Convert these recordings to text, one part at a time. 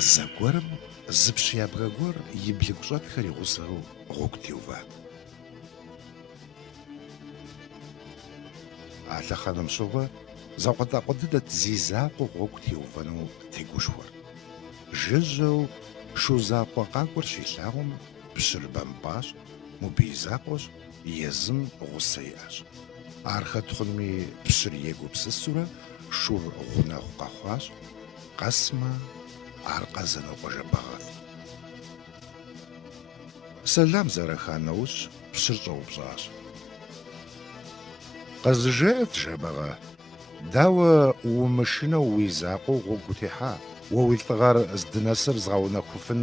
Зэгуэрым зы пщыябгэ гуэр и блыгу щӀэтхэр и гъусэу гъуэгу теуват. А лъэхъэнэм щыгъуэ закъуэтӀакъуэ дыдэт зи закъуэ гъуэгу теувэну тегушхуэр. Жыжьэу шу закъуэ къакӀуэр щилъагъум, пщыр бэмпӀащ, мобий закъуэщ, езым гъусэ иӀэщ. Ар хэт хъунми пщыр егупсысурэ шур гъунэгъу къэхъуащ, къэсмэ ар къэзэнэу къыжепӀэгъэт. Сэлам зэрыха нэужь пщыр щӀэупщӀащ. КъэзыжеӀэт жэбагъэ, дауэ умышынэу уи закъуэу гъуэгу утехьа? Уэ уи лӀыгъэр здынэсыр згъэунэхуфын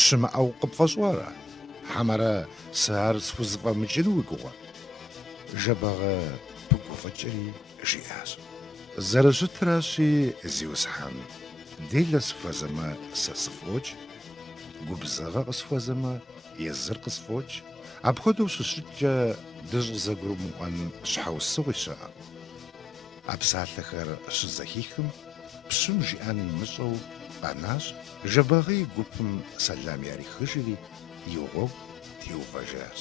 щымыӀэу къыпфӀэщӀуарэ? Хьэмэрэ сэ ар схузэфӀэмыкӀыну уи гугъэ? Жэбагъэ пыгуфӀыкӀри жиӀащ. Зэрыщытыращи зиусхьэн. Делэ сыхуэзэмэ, сэ сыфӀокӀ. Губзыгъэ къысхуэзэмэ, езыр къысфӀокӀ. Апхуэдэу щыщыткӀэ, дыщӀызэгурымыӀуэн щхьэусыгъуи щыӀэ. А псалъэхэр щызэхихым, пщым жиӀэн имыщӀэу къэнащ, жэбагъей гупым сэлам ярихыжри, и гъуэгу теувэжащ.